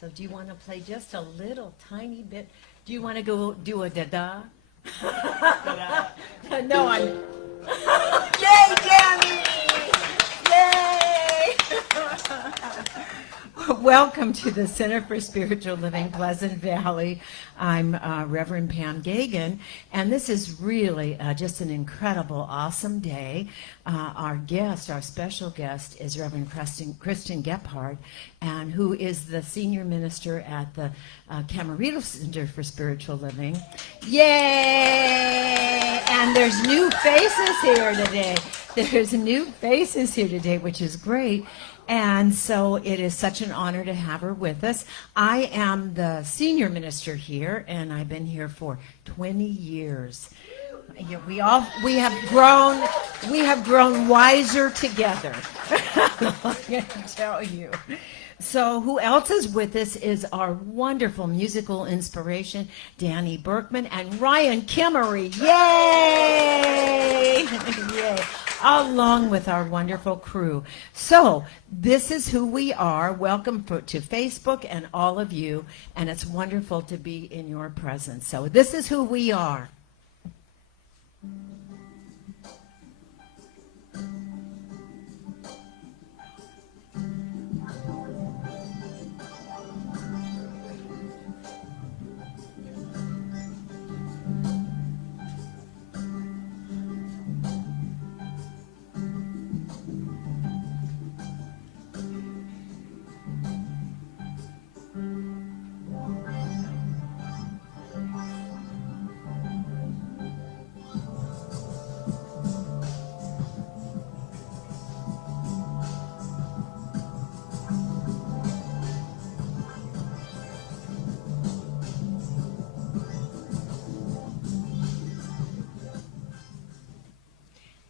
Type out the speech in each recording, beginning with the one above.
So do you want to play just a little tiny bit? Do you want to go do a da-da? No, I'm... Yay, Danny! Yay! Welcome to the Center for Spiritual Living, Pleasant Valley. I'm Reverend Pam Gagan, and this is really just an incredible, awesome day. Our special guest, is Reverend Kristin Kephart, and who is the senior minister at the Camarillo Center for Spiritual Living. Yay! And there's new faces here today. Which is great. And so it is such an honor to have her with us. I am the senior minister here, and I've been here for 20 years. Yeah, we have grown wiser together. I can tell you. So who else is with us is our wonderful musical inspiration, Danny Berkman and Ryan Kimmery. Yay! Yay! Along with our wonderful crew. So this is who we are. Welcome to Facebook and all of you, and it's wonderful to be in your presence. So this is who we are.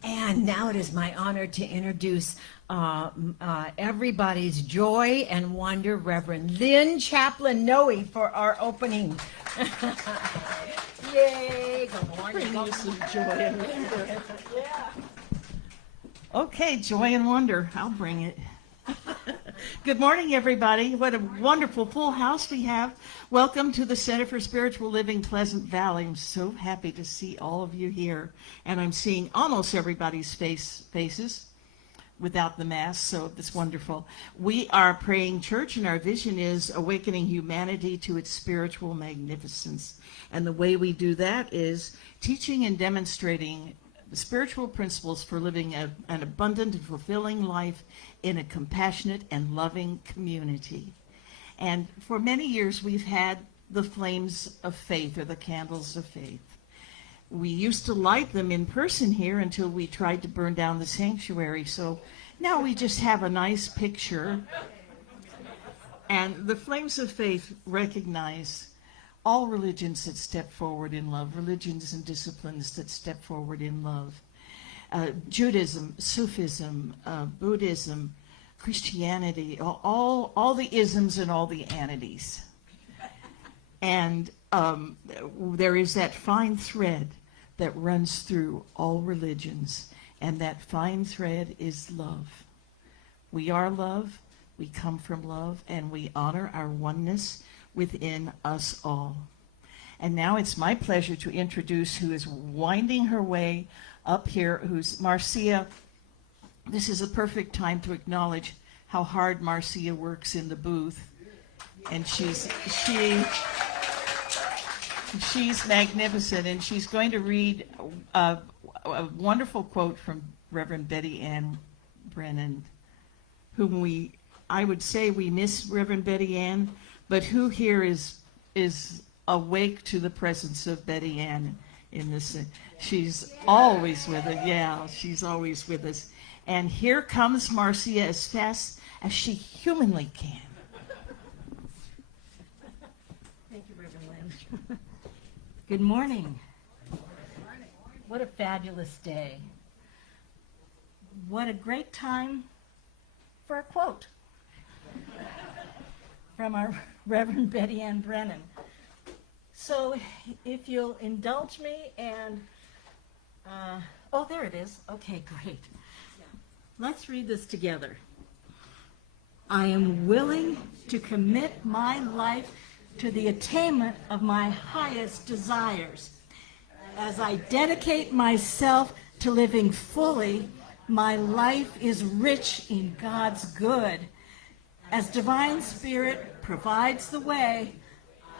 And now it is my honor to introduce everybody's joy and wonder, Reverend Lynn Chaplain Noe, for our opening. Yay! Good morning. Bring you some joy and wonder. Yeah. Okay, joy and wonder. I'll bring it. Good morning, everybody. What a wonderful full house we have. Welcome to the Center for Spiritual Living, Pleasant Valley. I'm so happy to see all of you here. And I'm seeing almost everybody's faces without the mask, so it's wonderful. We are praying church, and our vision is awakening humanity to its spiritual magnificence. And the way we do that is teaching and demonstrating the spiritual principles for living an abundant and fulfilling life in a compassionate and loving community. And for many years, we've had the flames of faith, or the candles of faith. We used to light them in person here until we tried to burn down the sanctuary. So now we just have a nice picture. And the flames of faith recognize all religions that step forward in love, religions and disciplines that step forward in love. Judaism, Sufism, Buddhism, Christianity, all the isms and all the anities. And there is that fine thread that runs through all religions, and that fine thread is love. We are love, we come from love, and we honor our oneness within us all. And now it's my pleasure to introduce who is winding her way up here, who's Marcia. This is a perfect time to acknowledge how hard Marcia works in the booth. And she's magnificent, and she's going to read a wonderful quote from Reverend Betty Ann Brennan, whom I would say we miss Reverend Betty Ann, but who here is awake to the presence of Betty Ann in this? She's always with us. Yeah, she's always with us. And here comes Marcia as fast as she humanly can. Thank you, Reverend Lynn. Good morning. What a fabulous day. What a great time for a quote from our Reverend Betty Ann Brennan. So if you'll indulge me and, oh, there it is. Okay, great. Let's read this together. I am willing to commit my life to the attainment of my highest desires. As I dedicate myself to living fully, my life is rich in God's good. As Divine Spirit provides the way,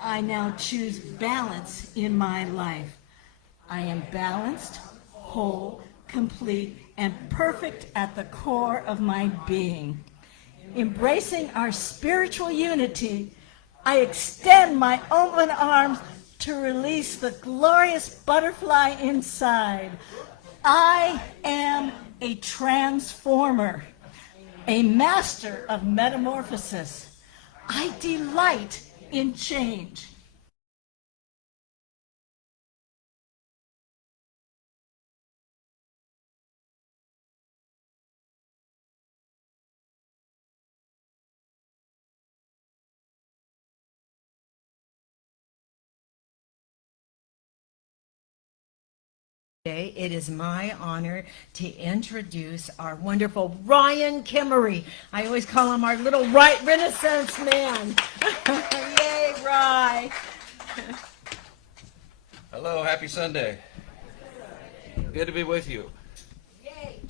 I now choose balance in my life. I am balanced, whole, complete, and perfect at the core of my being. Embracing our spiritual unity, I extend my open arms to release the glorious butterfly inside. I am a transformer, a master of metamorphosis. I delight in change. Today, it is my honor to introduce our wonderful Ryan Kimmery. I always call him our little Renaissance man. Yay, Rye. Hello, happy Sunday. Good to be with you. Yay,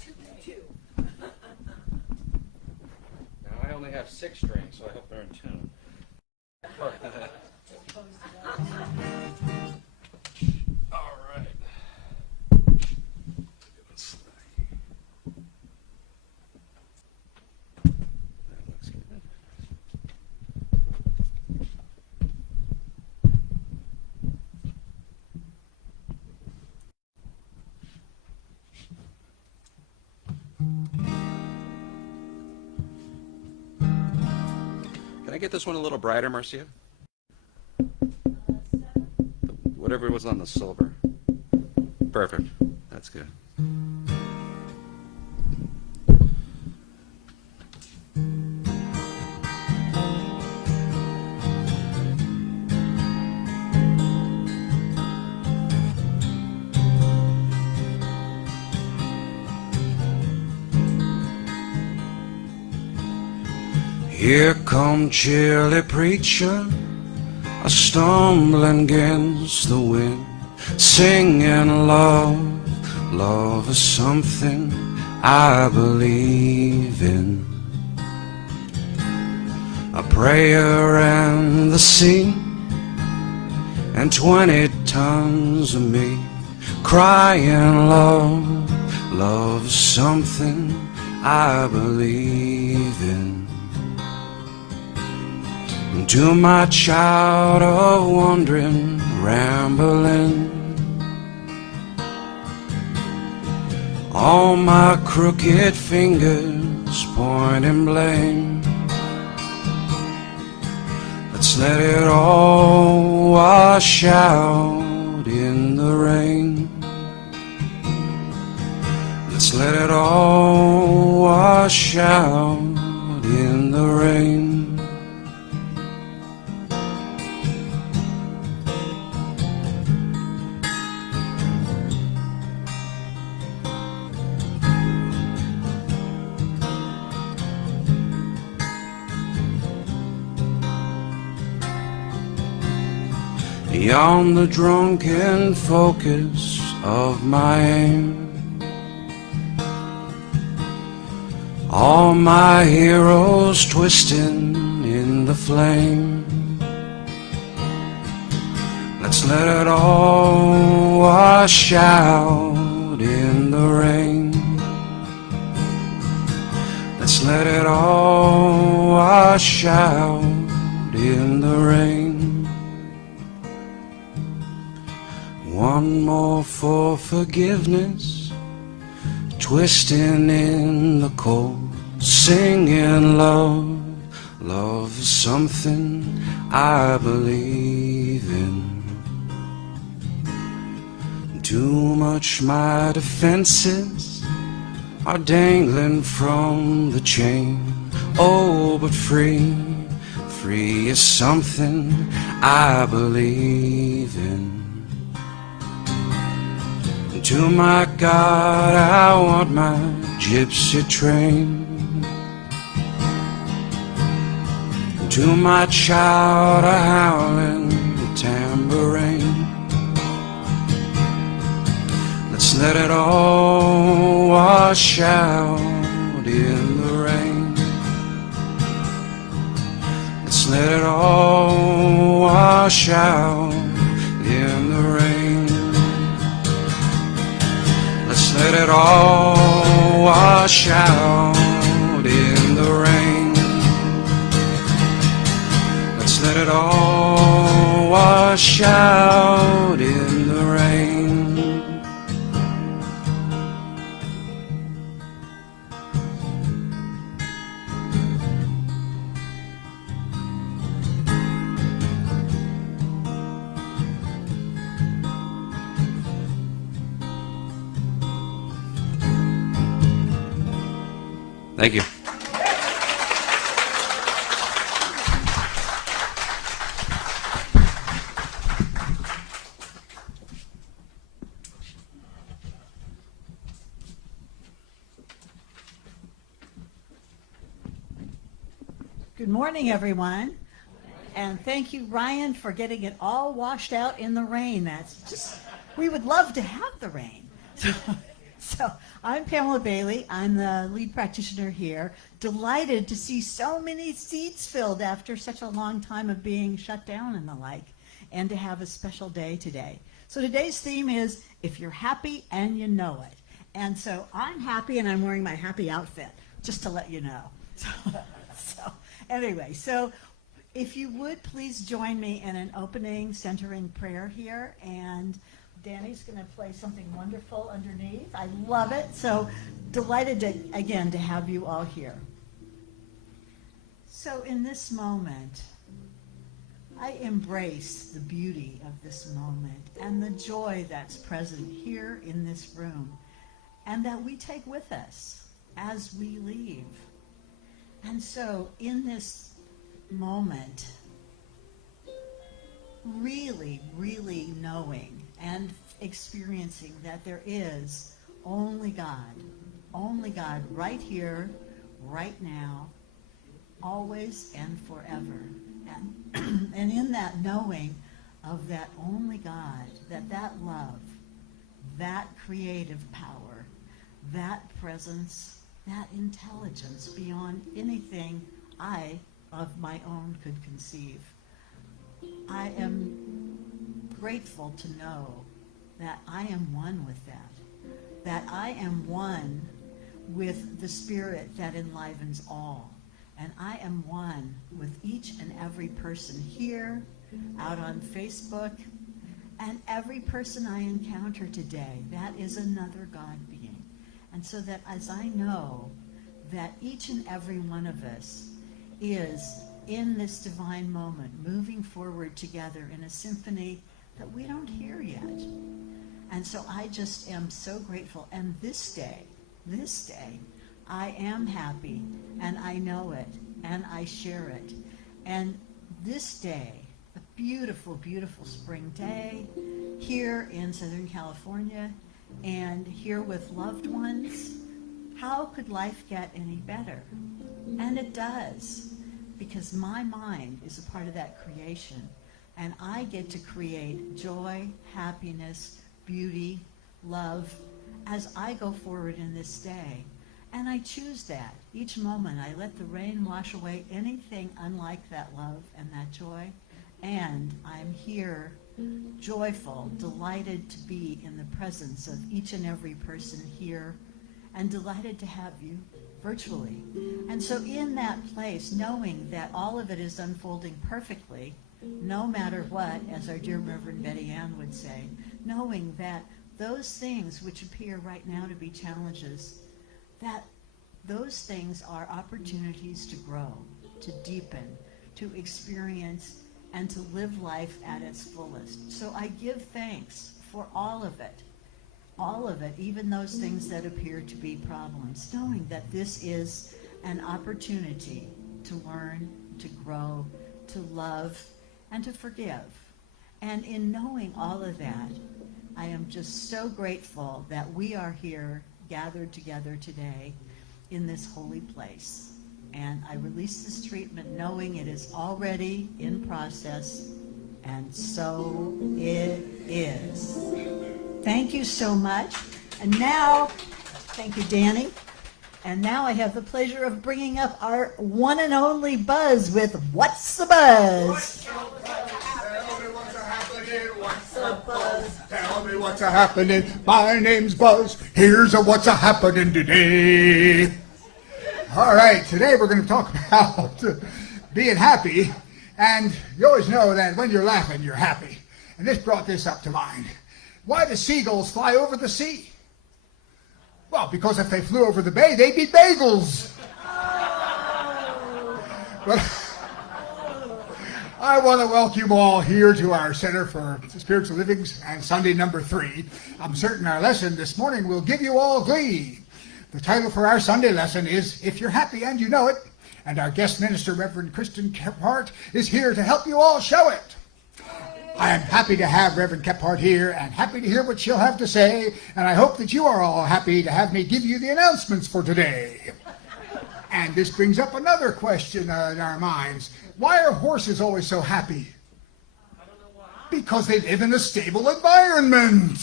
two. Now, I only have 6 strings, so I hope they're in tune. All right. That looks good. Can I get this one a little brighter, Marcia? Whatever was on the silver. Perfect. That's good. Here come chilly preacher, a stumbling against the wind, singing love, love is something I believe in. A prayer and the sea, and 20 tons of me, crying love, love is something I believe in. To my child of wandering, rambling, all my crooked fingers pointing blame. Let's let it all wash out in the rain. Let's let it all wash out in the rain. Beyond the drunken focus of my aim, all my heroes twisting in the flame. Let's let it all wash out in the rain. Let's let it all wash out in the rain. One more for forgiveness, twisting in the cold, singing love, love is something I believe in. Too much my defenses are dangling from the chain. Oh, but free, free is something I believe in. To my God, I want my gypsy train. to my child a howling tambourine. Let's let it all wash out in the rain. Let's let it all wash out in the rain. Let's let it all wash out in the rain. Let's let it all wash out in the rain. Thank you. Good morning, everyone. And thank you, Ryan, for getting it all washed out in the rain. That's just, we would love to have the rain. So I'm Pamela Bailey. I'm the lead practitioner here. Delighted to see so many seats filled after such a long time of being shut down and the like, and to have a special day today. So today's theme is, if you're happy and you know it. And so I'm happy and I'm wearing my happy outfit, just to let you know. So anyway, so if you would please join me in an opening centering prayer here, and Danny's going to play something wonderful underneath. I love it. So delighted to, again, to have you all here. So in this moment, I embrace the beauty of this moment and the joy that's present here in this room, and that we take with us as we leave. And so in this moment, really, really knowing and experiencing that there is only God right here, right now, always and forever. And in that knowing of that only God, that love, that creative power, that presence, that intelligence beyond anything I of my own could conceive. I am grateful to know that I am one with that I am one with the Spirit that enlivens all. And I am one with each and every person here, out on Facebook, and every person I encounter today. That is another God being. And so that as I know that each and every one of us is in this divine moment, moving forward together in a symphony that we don't hear yet. And so I just am so grateful. And this day, I am happy, and I know it, and I share it. And this day, a beautiful, beautiful spring day here in Southern California, and here with loved ones, how could life get any better? And it does, because my mind is a part of that creation, and I get to create joy, happiness, beauty, love, as I go forward in this day. And I choose that. Each moment I let the rain wash away anything unlike that love and that joy, and I'm here joyful, delighted to be in the presence of each and every person here, and delighted to have you virtually. And so in that place, knowing that all of it is unfolding perfectly, no matter what, as our dear Reverend Betty Ann would say, knowing that those things which appear right now to be challenges, that those things are opportunities to grow, to deepen, to experience, and to live life at its fullest. So I give thanks for all of it, even those things that appear to be problems, knowing that this is an opportunity to learn, to grow, to love, and to forgive. And in knowing all of that, I am just so grateful that we are here gathered together today in this holy place. and I release this treatment knowing it is already in process, and so it is. Thank you so much. And now, thank you, Danny. And now I have the pleasure of bringing up our one and only Buzz with What's the Buzz? Tell me what's a happening. My name's Buzz. Here's a what's a happening today. All right, today we're going to talk about being happy. And you always know that when you're laughing, you're happy. And this brought this up to mind. Why do seagulls fly over the sea? Well, because if they flew over the bay, they'd be bagels. But I want to welcome you all here to our Center for Spiritual Livings and Sunday number 3. I'm certain our lesson this morning will give you all glee. The title for our Sunday lesson is If You're Happy and You Know It, and our guest minister, Reverend Kristin Kephart, is here to help you all show it. I am happy to have Reverend Kephart here and happy to hear what she'll have to say, and I hope that you are all happy to have me give you the announcements for today. And this brings up another question in our minds. Why are horses always so happy? Because they live in a stable environment.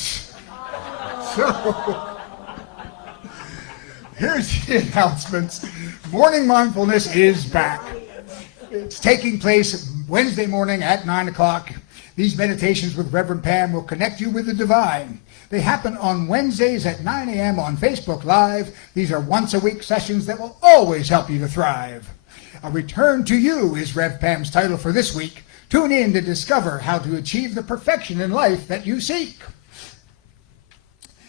So, here's the announcements. Morning Mindfulness is back. It's taking place Wednesday morning at 9 o'clock. These meditations with Reverend Pam will connect you with the divine. They happen on Wednesdays at 9 a.m. on Facebook Live. These are once-a-week sessions that will always help you to thrive. A Return to You is Rev Pam's title for this week. Tune in to discover how to achieve the perfection in life that you seek.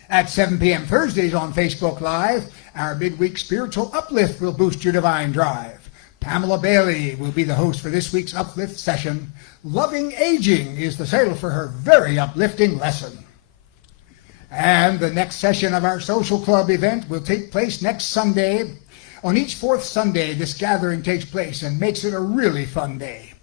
At 7 p.m. Thursdays on Facebook Live, our midweek spiritual uplift will boost your divine drive. Pamela Bailey will be the host for this week's uplift session. Loving Aging is the title for her very uplifting lesson. And the next session of our social club event will take place next Sunday. On each fourth Sunday, this gathering takes place and makes it a really fun day.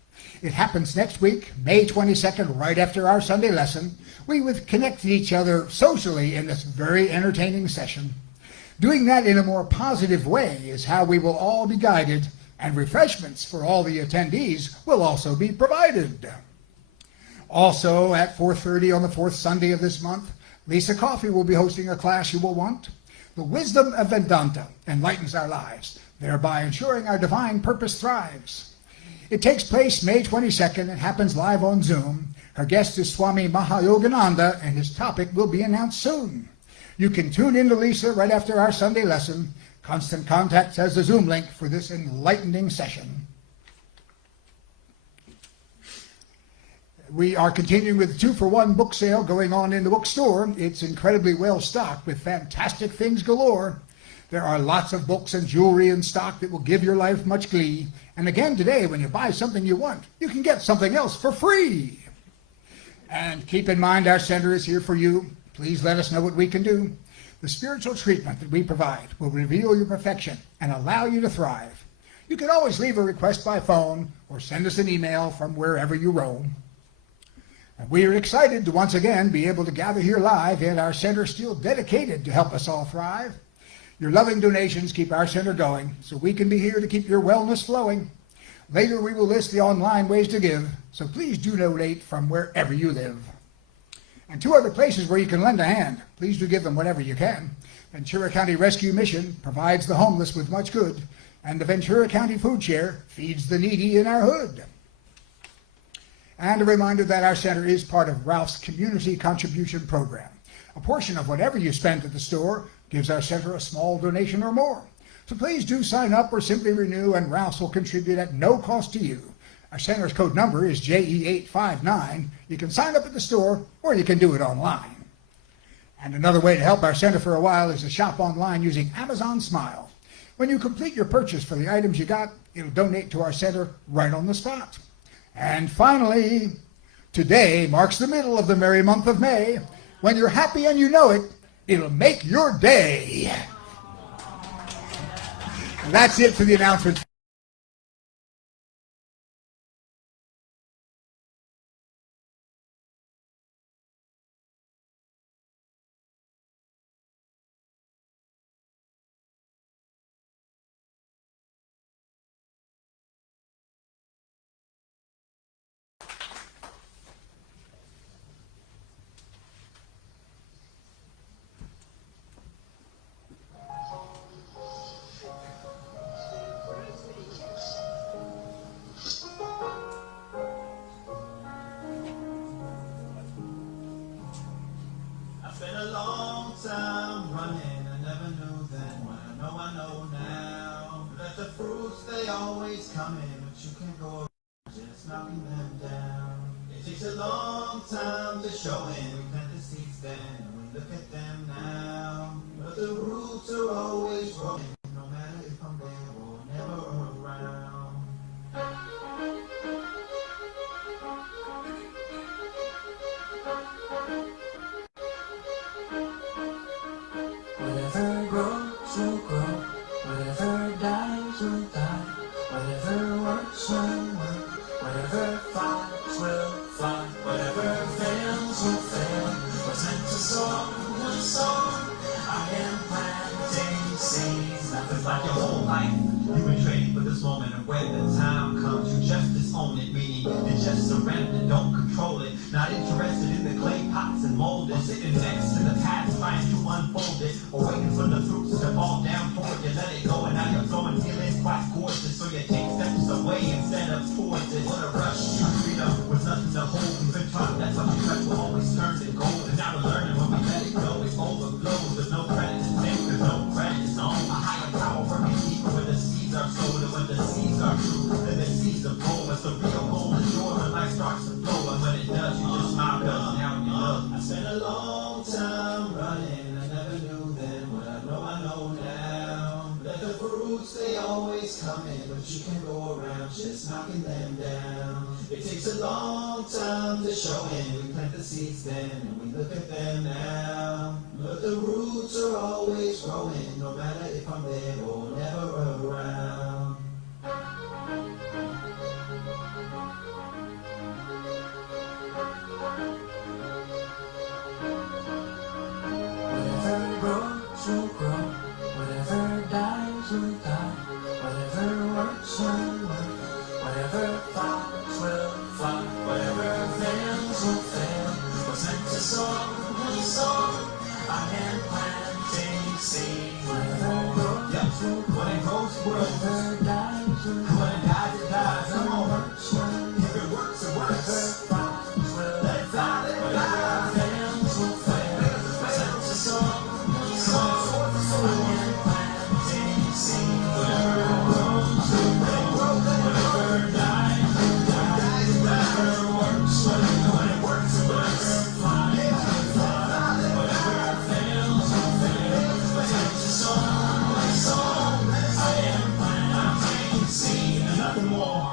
It happens next week, May 22nd, right after our Sunday lesson. We will connect each other socially in this very entertaining session. Doing that in a more positive way is how we will all be guided, and refreshments for all the attendees will also be provided. Also, at 4:30 on the fourth Sunday of this month, Lisa Coffey will be hosting a class you will want. The wisdom of Vedanta enlightens our lives, thereby ensuring our divine purpose thrives. It takes place May 22nd and happens live on Zoom. Her guest is Swami Mahayogananda, and his topic will be announced soon. You can tune in to Lisa right after our Sunday lesson. Constant Contact has the Zoom link for this enlightening session. We are continuing with the 2-for-1 book sale going on in the bookstore. It's incredibly well stocked with fantastic things galore. There are lots of books and jewelry in stock that will give your life much glee. And again today, when you buy something you want, you can get something else for free. And keep in mind, our center is here for you. Please let us know what we can do. The spiritual treatment that we provide will reveal your perfection and allow you to thrive. You can always leave a request by phone or send us an email from wherever you roam. And we are excited to once again be able to gather here live, and our center still dedicated to help us all thrive. Your loving donations keep our center going, so we can be here to keep your wellness flowing. Later we will list the online ways to give, so please do donate from wherever you live. And 2 other places where you can lend a hand. Please do give them whatever you can. Ventura County Rescue Mission provides the homeless with much good, and the Ventura County Food Share feeds the needy in our hood. And a reminder that our center is part of Ralph's Community Contribution Program. A portion of whatever you spend at the store gives our center a small donation or more. So please do sign up or simply renew, and Ralph's will contribute at no cost to you. Our center's code number is JE859. You can sign up at the store, or you can do it online. And another way to help our center for a while is to shop online using Amazon Smile. When you complete your purchase for the items you got, it'll donate to our center right on the spot. And finally, today marks the middle of the merry month of May. When you're happy and you know it, it'll make your day. And that's it for the announcements. I know now that the fruits they always come in, but you can't go around just knocking them down. It takes a long time to show in. We plant the seeds then, and we look at them now. But the roots are always growing, no matter if I'm there or never around. Whatever grows will grow, whatever dies will die, whatever works will work, whatever flies will fly, whatever fails will fail. What's meant to soar will soar. I am planting seeds. Nothing's like your whole life. You've been trading for this moment, and when the time comes, you just disown it. Meaning you just surrender, don't control it. Not interested in the clay pots and molded. Sitting next to the past, trying to unfold it, or waiting for the fruits to fall down toward you. Let it go, and now you're flowing, feeling quite gorgeous. So you take steps away instead of towards it. What a rush, freedom with nothing to hold. We've been taught that's how we will always turn to gold. And now we're learning when we let it go, it overflows. There's no credit to take, there's no credit zone. A higher power working deeper where the seeds are sown. And when the seeds are true, then the seeds of gold. As the real gold is yours, when life starts to flow. And when it does, you just smile, cause now you love. I spent a long time running, I never knew then what I know now. That the fruits, they always come in, but you can go around just knocking them down. It takes a long time to show in. We plant the seeds then, and we look at them now. But the roots are always growing, no matter if I'm there or never around. Whatever grows will grow, whatever dies will die, whatever works will work, whatever flies will fly, whatever fails will fail. What's meant to soar will soar. I am planting seeds. Whatever grows will grow, When it grows, it grows. whatever dies will When die, it dies, it dies. Come on. works will If it works, it whatever works. flies will Let it fly, let it fly. fails will fail. What's meant to soar will soar. I am planting seeds. Whatever grows will grow, whatever dies will die, whatever works will work, when it works, it works. Flies will fly, whatever fails will fail. What's meant to soar will soar. I am planting seeds and nothing more.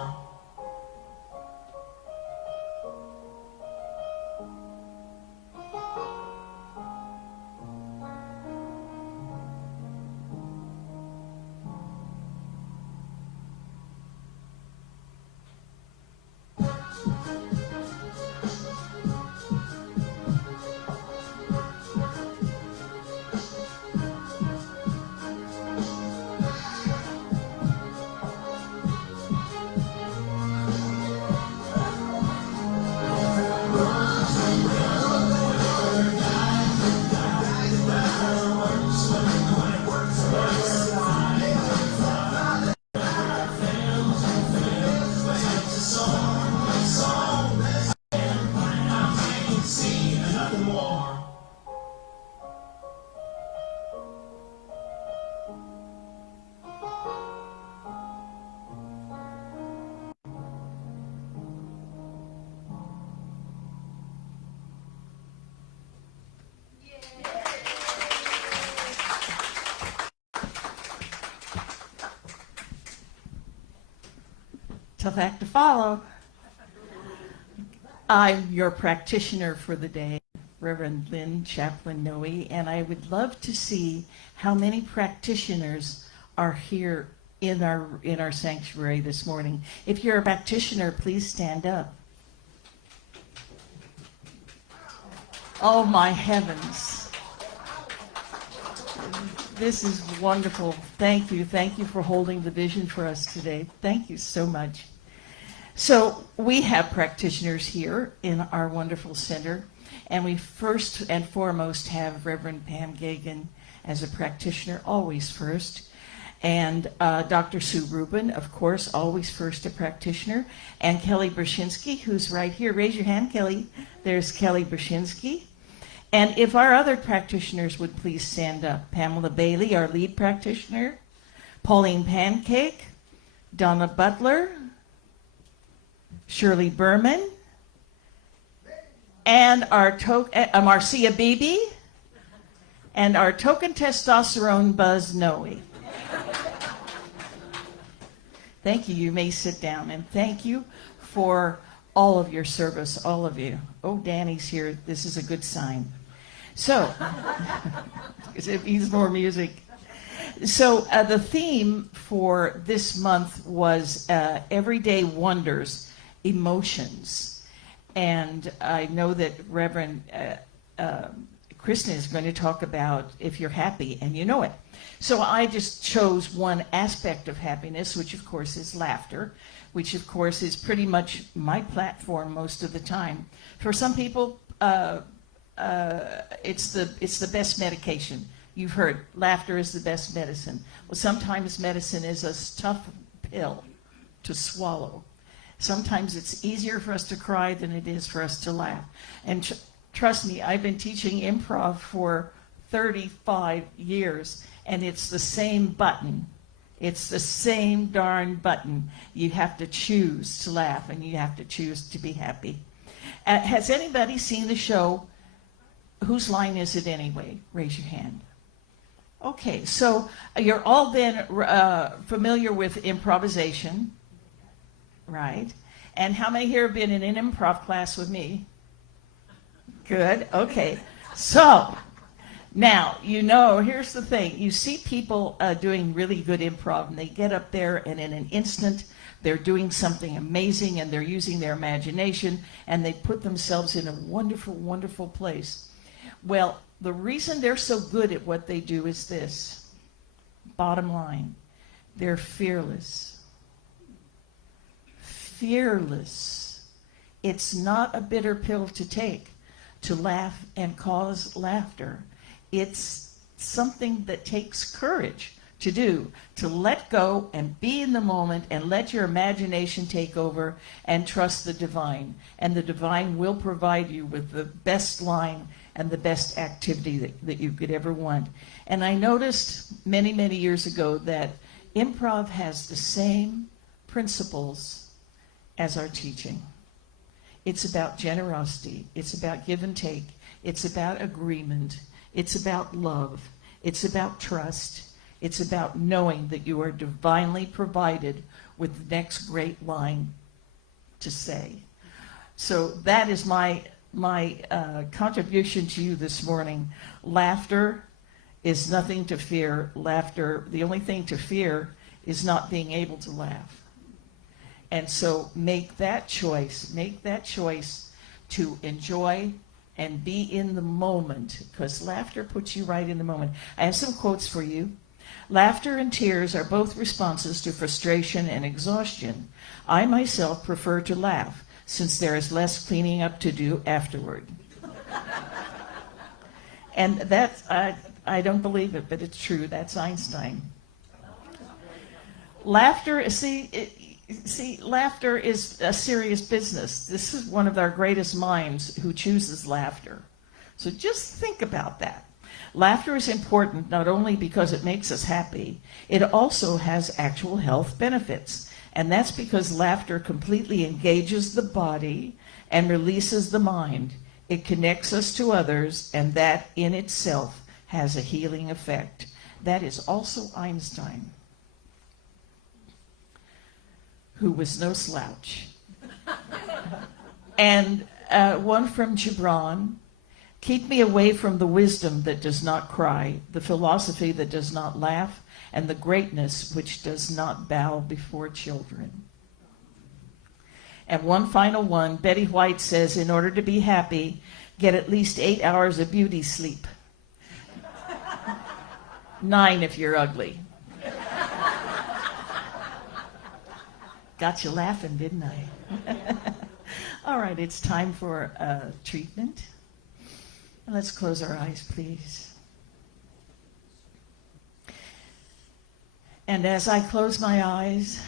Tough act to follow. I'm your practitioner for the day, Reverend Lynn Chaplain Noe, and I would love to see how many practitioners are here in our sanctuary this morning. If you're a practitioner, please stand up. Oh my heavens. This is wonderful. Thank you. Thank you for holding the vision for us today. Thank you so much. So we have practitioners here in our wonderful center, and we first and foremost have Reverend Pam Gagan as a practitioner, always first, and Dr. Sue Rubin, of course, always first a practitioner, and Kelly Brzezinski, who's right here. Raise your hand, Kelly. There's Kelly Brzezinski. And if our other practitioners would please stand up. Pamela Bailey, our lead practitioner. Pauline Pancake, Donna Butler, Shirley Berman, and our Marcia Beebe, and our token testosterone Buzz Noe. Thank you. You may sit down, and thank you for all of your service, all of you. Oh, Danny's here. This is a good sign. So, because it needs more music. So the theme for this month was Everyday Wonders, Emotions. And I know that Reverend Kristin is going to talk about if you're happy and you know it. So I just chose one aspect of happiness, which of course is laughter, which of course is pretty much my platform most of the time. For some people, it's the best medication. You've heard laughter is the best medicine. Well, sometimes medicine is a tough pill to swallow. Sometimes it's easier for us to cry than it is for us to laugh. And trust me, I've been teaching improv for 35 years, and it's the same button. It's the same darn button. You have to choose to laugh, and you have to choose to be happy. Has anybody seen the show, Whose Line Is It Anyway? Raise your hand. Okay, so you're all been familiar with improvisation, right? And how many here have been in an improv class with me? Good, okay. So, now, here's the thing. You see people doing really good improv, and they get up there, and in an instant, they're doing something amazing, and they're using their imagination, and they put themselves in a wonderful, wonderful place. Well, the reason they're so good at what they do is this. Bottom line, they're fearless. Fearless. It's not a bitter pill to take to laugh and cause laughter. It's something that takes courage to do, to let go and be in the moment and let your imagination take over and trust the divine. And the divine will provide you with the best line and the best activity that you could ever want. And I noticed many, many years ago that improv has the same principles as our teaching. It's about generosity. It's about give and take. It's about agreement. It's about love. It's about trust. It's about knowing that you are divinely provided with the next great line to say. So that is my contribution to you this morning. Laughter is nothing to fear. Laughter, the only thing to fear is not being able to laugh. And so make that choice to enjoy and be in the moment, because laughter puts you right in the moment. I have some quotes for you. Laughter and tears are both responses to frustration and exhaustion. I myself prefer to laugh, since there is less cleaning up to do afterward. And that's, I don't believe it, but it's true. That's Einstein. Laughter, laughter is a serious business. This is one of our greatest minds who chooses laughter. So just think about that. Laughter is important not only because it makes us happy, it also has actual health benefits. And that's because laughter completely engages the body and releases the mind. It connects us to others, and that in itself has a healing effect. That is also Einstein, who was no slouch. And one from Gibran: keep me away from the wisdom that does not cry, the philosophy that does not laugh, and the greatness which does not bow before children. And one final one, Betty White says, in order to be happy, get at least 8 hours of beauty sleep. 9 if you're ugly. Got you laughing, didn't I? All right, it's time for treatment. Let's close our eyes, please. And as I close my eyes,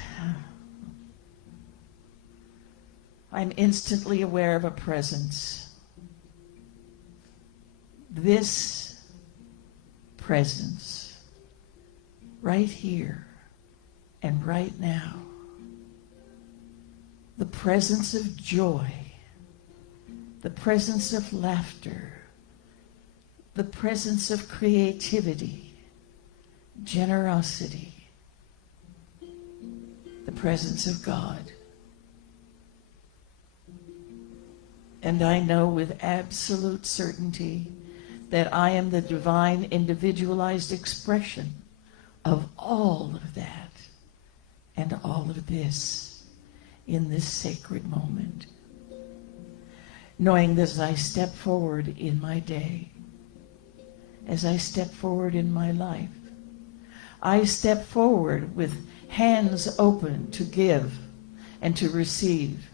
I'm instantly aware of a presence. This presence, right here, and right now. The presence of joy, the presence of laughter, the presence of creativity, generosity, the presence of God. And I know with absolute certainty that I am the divine individualized expression of all of that and all of this in this sacred moment. Knowing that as I step forward in my day, as I step forward in my life, I step forward with hands open to give and to receive,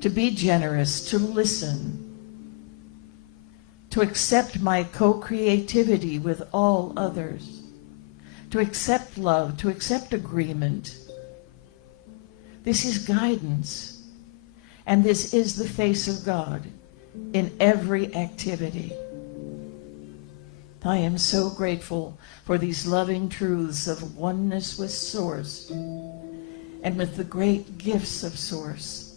to be generous, to listen, to accept my co-creativity with all others, to accept love, to accept agreement. This is guidance, and this is the face of God in every activity. I am so grateful for these loving truths of oneness with Source and with the great gifts of Source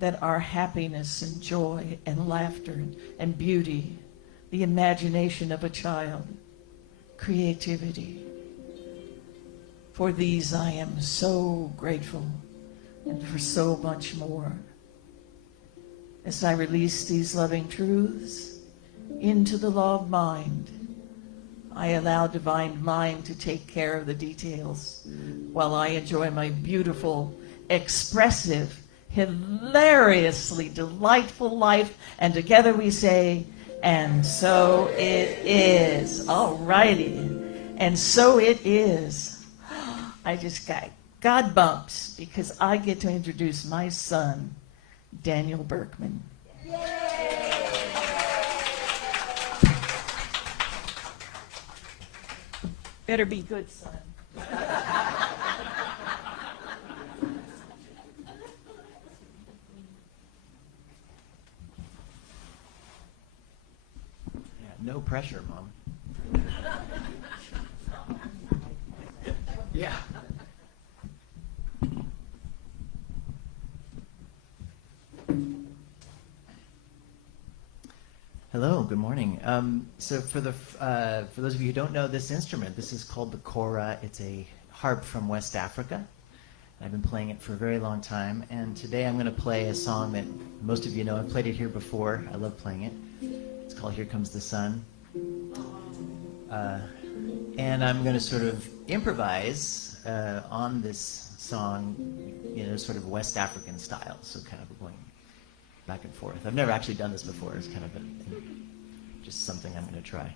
that are happiness and joy and laughter and beauty, the imagination of a child, creativity. For these I am so grateful, and for so much more. As I release these loving truths into the law of mind, I allow divine mind to take care of the details while I enjoy my beautiful, expressive, hilariously delightful life. And together we say, and so it is. All righty. And so it is. I just got God bumps because I get to introduce my son, Daniel Berkman. Better be good, son. No pressure, Mom. Yeah. Hello, good morning. So for those of you who don't know this instrument, this is called the kora. It's a harp from West Africa. I've been playing it for a very long time, and today I'm going to play a song that most of you know. I've played it here before. I love playing it. It's called Here Comes the Sun. And I'm going to sort of improvise on this song, sort of West African style, so kind of going back and forth. I've never actually done this before. It's kind of just something I'm going to try.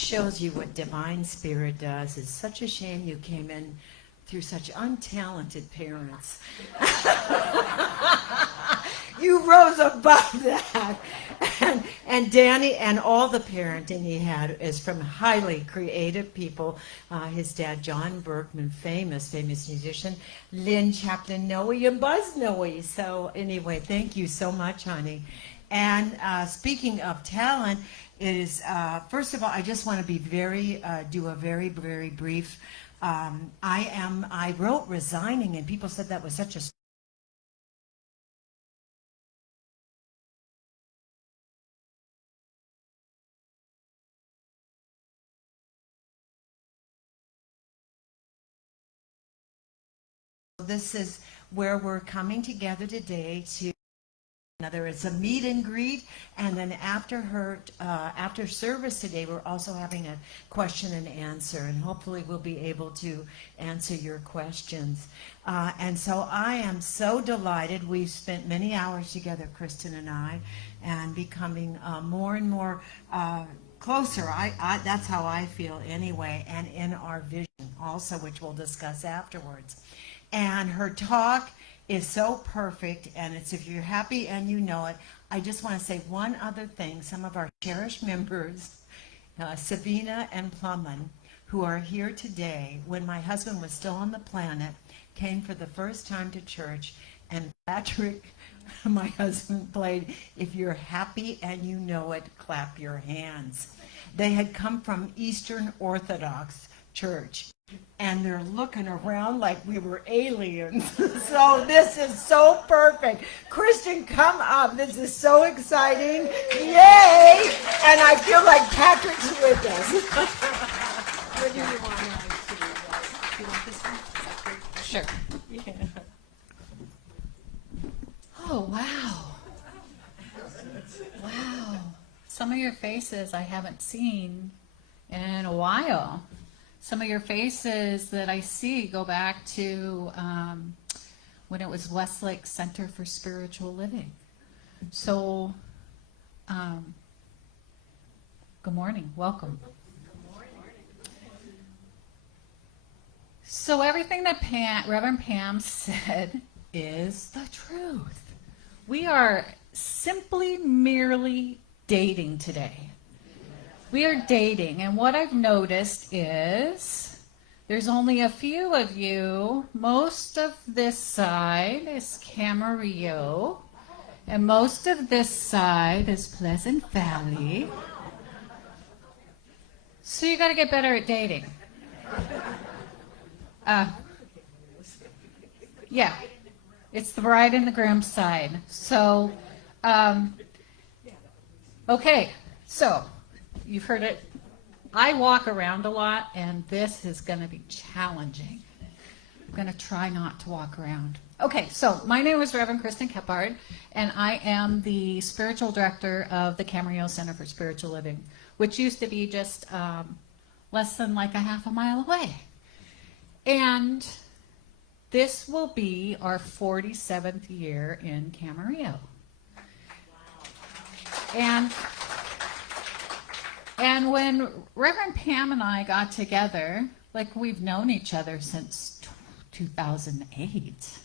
just shows you what divine spirit does. It's such a shame you came in through such untalented parents. You rose above that. And Danny, and all the parenting he had is from highly creative people. His dad, John Berkman, famous musician, Lynn Chaplin Noe, and Buzz Noe. So anyway, thank you so much, honey. And speaking of talent, it is, first of all, I just want to be do a very, very brief. I wrote resigning, and people said that was such a This is where we're coming together today to another. It's a meet and greet, and then after service today, we're also having a question and answer, and hopefully we'll be able to answer your questions. And so I am so delighted. We've spent many hours together, Kristin and I, and becoming more and more closer. That's how I feel anyway, and in our vision also, which we'll discuss afterwards. And her talk is so perfect, and it's if you're happy and you know it. I just want to say one other thing. Some of our cherished members, Savina and Plumman, who are here today, when my husband was still on the planet, came for the first time to church, and Patrick, my husband, played If You're Happy and You Know It, Clap Your Hands. They had come from Eastern Orthodox Church, and they're looking around like we were aliens. So this is so perfect. Kristin, come up. This is so exciting. Yay! And I feel like Patrick's with us. What do you want to do you want this one? Sure. Yeah. Oh, wow. Wow. Some of your faces I haven't seen in a while. Some of your faces that I see go back to when it was Westlake Center for Spiritual Living. So, good morning. Welcome. So everything that Reverend Pam said is the truth. We are simply merely dating today. We are dating, and what I've noticed is there's only a few of you. Most of this side is Camarillo, and most of this side is Pleasant Valley. So you got to get better at dating. Yeah, it's the bride and the groom side. So, okay, so you've heard it. I walk around a lot, and this is going to be challenging. I'm going to try not to walk around. Okay, so my name is Reverend Kristin Kephart, and I am the spiritual director of the Camarillo Center for Spiritual Living, which used to be just less than like a half a mile away. And this will be our 47th year in Camarillo. And when Reverend Pam and I got together, like we've known each other since 2008,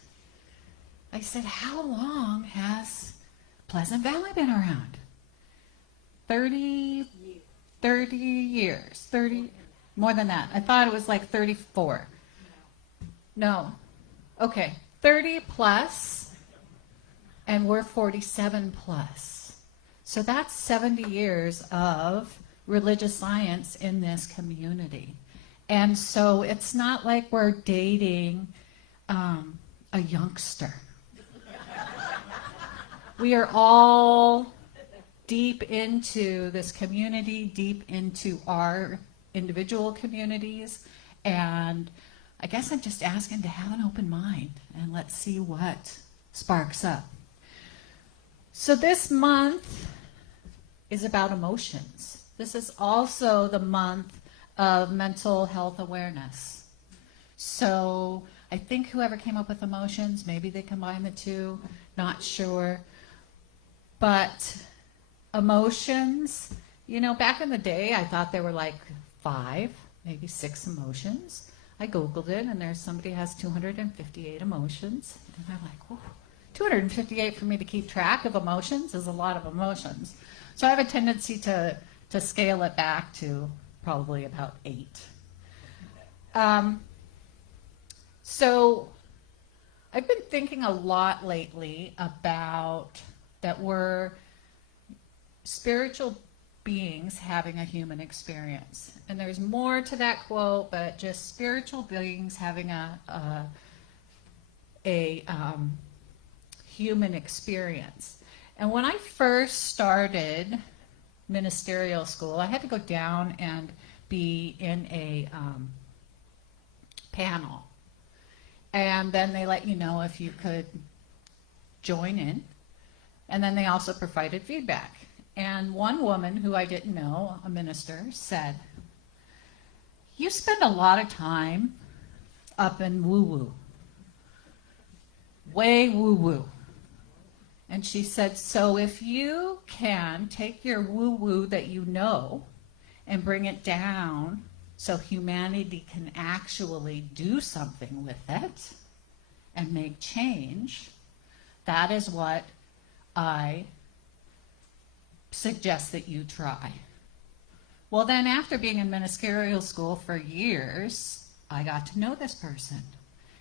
I said, how long has Pleasant Valley been around? 30 years, 30, more than that. I thought it was like 34. No, okay, 30 plus, and we're 47 plus. So that's 70 years of religious science in this community. And so it's not like we're dating a youngster. We are all deep into this community, deep into our individual communities, and I guess I'm just asking to have an open mind, and let's see what sparks up. So this month is about emotions. This is also the month of mental health awareness. So I think whoever came up with emotions, maybe they combined the two, not sure. But emotions You know, back in the day, I thought there were like 5, maybe 6 emotions. I Googled it, and there's somebody has 258 emotions. And I'm like, whoa, 258 for me to keep track of emotions is a lot of emotions. So I have a tendency to scale it back to probably about 8. So I've been thinking a lot lately about that we're spiritual beings having a human experience. And there's more to that quote, but just spiritual beings having a human experience. And when I first started ministerial school, I had to go down and be in a panel. And then they let you know if you could join in. And then they also provided feedback. And one woman who I didn't know, a minister, said, "You spend a lot of time up in woo-woo. Way woo-woo." And she said, "So if you can take your woo-woo that you know and bring it down so humanity can actually do something with it and make change, that is what I suggest that you try." Well, then after being in ministerial school for years, I got to know this person.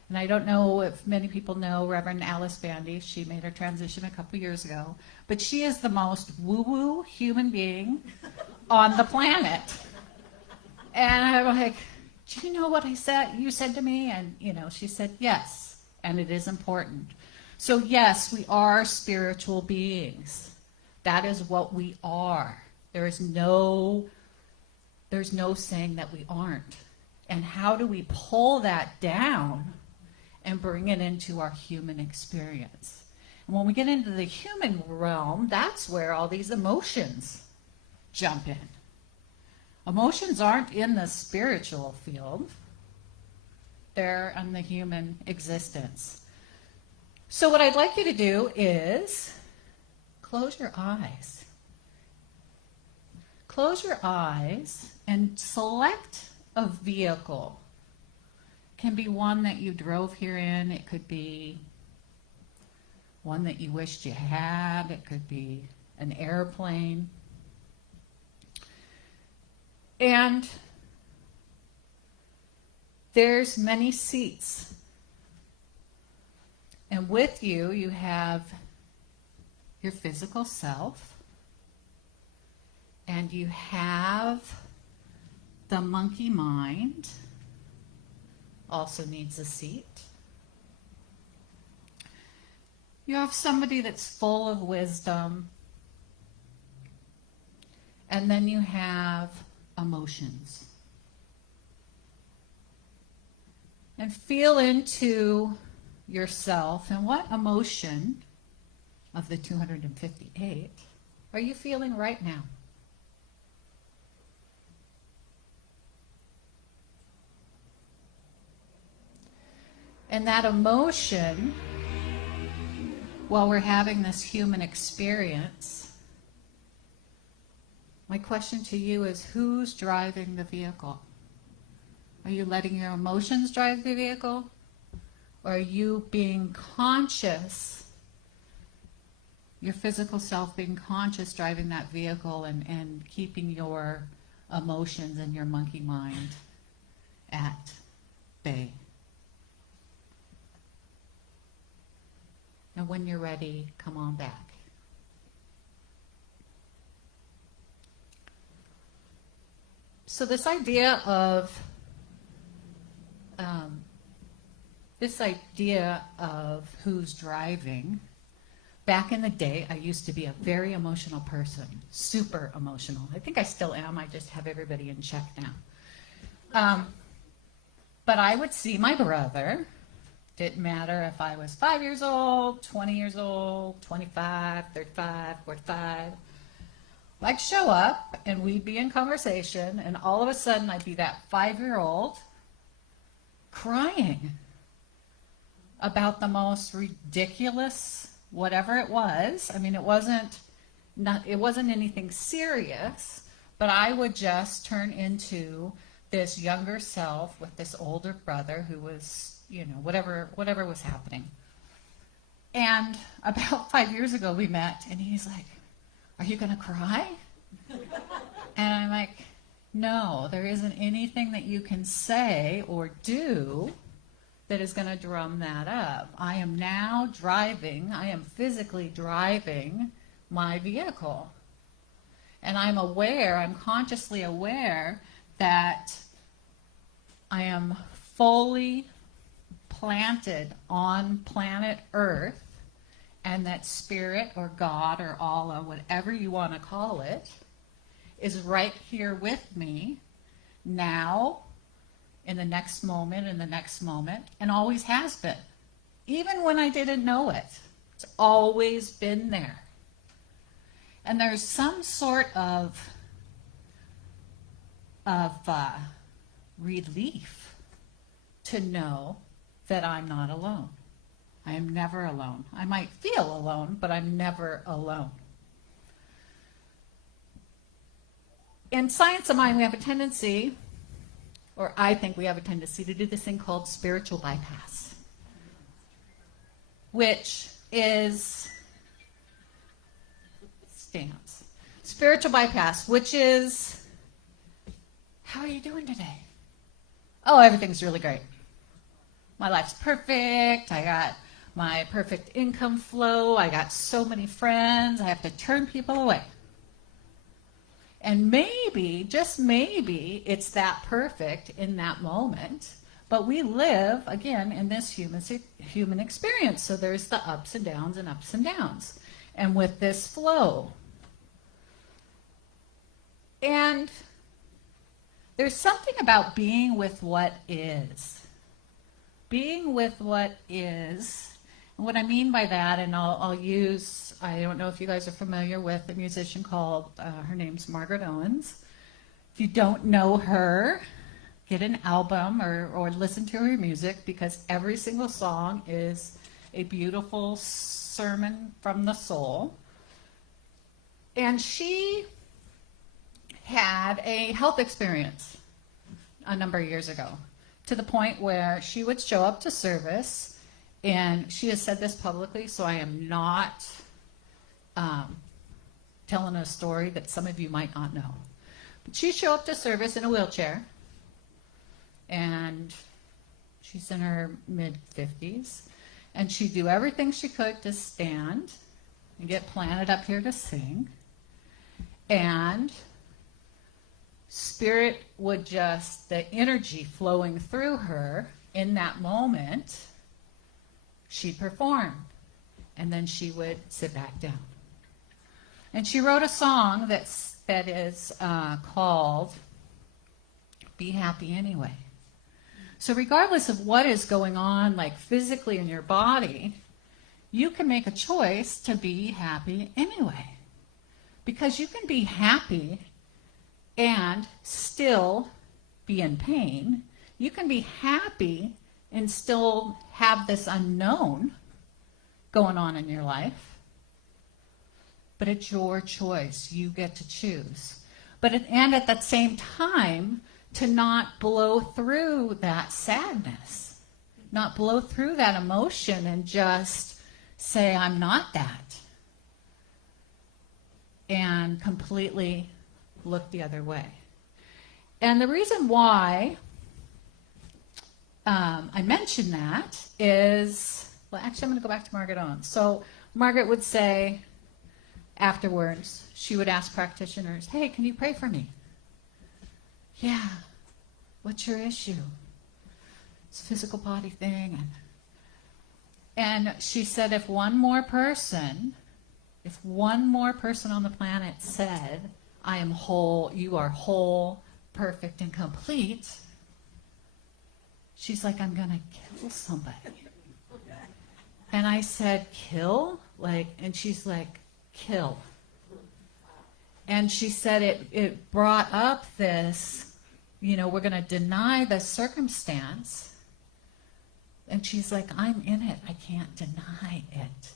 And I don't know if many people know Reverend Alice Bandy. She made her transition a couple years ago. But she is the most woo-woo human being on the planet. And I'm like, "Do you know what you said to me?" And, she said, "Yes, and it is important." So yes, we are spiritual beings. That is what we are. There's no saying that we aren't. And how do we pull that down and bring it into our human experience? And when we get into the human realm, that's where all these emotions jump in. Emotions aren't in the spiritual field. They're in the human existence. So what I'd like you to do is close your eyes. Close your eyes and select a vehicle. It can be one that you drove here in. It could be one that you wished you had. It could be an airplane. And there's many seats. And with you, you have your physical self, and you have the monkey mind, also needs a seat. You have somebody that's full of wisdom, and then you have emotions. And feel into yourself and what emotion of the 258 are you feeling right now? And that emotion, while we're having this human experience, my question to you is, who's driving the vehicle? Are you letting your emotions drive the vehicle? Or are you being conscious, your physical self being conscious driving that vehicle and keeping your emotions and your monkey mind at bay? And when you're ready, come on back. So this idea of who's driving, back in the day, I used to be a very emotional person, super emotional. I think I still am. I just have everybody in check now. But I would see my brother. Didn't matter if I was 5 years old, 20 years old, 25, 35, 45. I'd show up and we'd be in conversation, and all of a sudden I'd be that 5-year-old crying about the most ridiculous whatever it was. I mean, it wasn't anything serious, but I would just turn into this younger self with this older brother who was, whatever was happening. And about 5 years ago we met, and he's like, "Are you gonna cry?" And I'm like, "No, there isn't anything that you can say or do that is going to drum that up. I am now driving, I am physically driving my vehicle. And I'm consciously aware that I am fully planted on planet Earth, and that Spirit or God or Allah, whatever you want to call it, is right here with me now, in the next moment, and always has been. Even when I didn't know it, it's always been there. And there's some sort of relief to know that I'm not alone. I am never alone. I might feel alone, but I'm never alone. In Science of Mind, we have a tendency, or I think we have a tendency, to do this thing called spiritual bypass, which is spiritual bypass, which is, how are you doing today? Oh, everything's really great. My life's perfect. I got my perfect income flow. I got so many friends. I have to turn people away. And maybe, just maybe, it's that perfect in that moment. But we live, again, in this human experience. So there's the ups and downs and ups and downs. And with this flow. And there's something about being with what is. Being with what is. And what I mean by that, and I'll use, I don't know if you guys are familiar with a musician called, her name's Margaret Owens. If you don't know her, get an album or listen to her music, because every single song is a beautiful sermon from the soul. And she had a health experience a number of years ago, to the point where she would show up to service. And she has said this publicly, so I am not telling a story that some of you might not know. But she'd show up to service in a wheelchair, and she's in her mid-50s, and she'd do everything she could to stand and get planted up here to sing. And Spirit would just, the energy flowing through her in that moment, she'd perform, and then she would sit back down. And she wrote a song that is called Be Happy Anyway. So regardless of what is going on, like physically in your body, you can make a choice to be happy anyway. Because you can be happy and still be in pain. You can be happy and still have this unknown going on in your life. But it's your choice. You get to choose. And at that same time, to not blow through that sadness, not blow through that emotion and just say, I'm not that, and completely look the other way. And the reason why I mention that is, well, actually, I'm going to go back to Margaret Owens. So Margaret would say afterwards, she would ask practitioners, hey, can you pray for me? Yeah. What's your issue? It's a physical body thing. And she said, if one more person on the planet said, I am whole, you are whole, perfect, and complete, she's like, I'm going to kill somebody. And I said, kill? And she's like, kill. And she said it brought up this, we're going to deny the circumstance. And she's like, I'm in it. I can't deny it.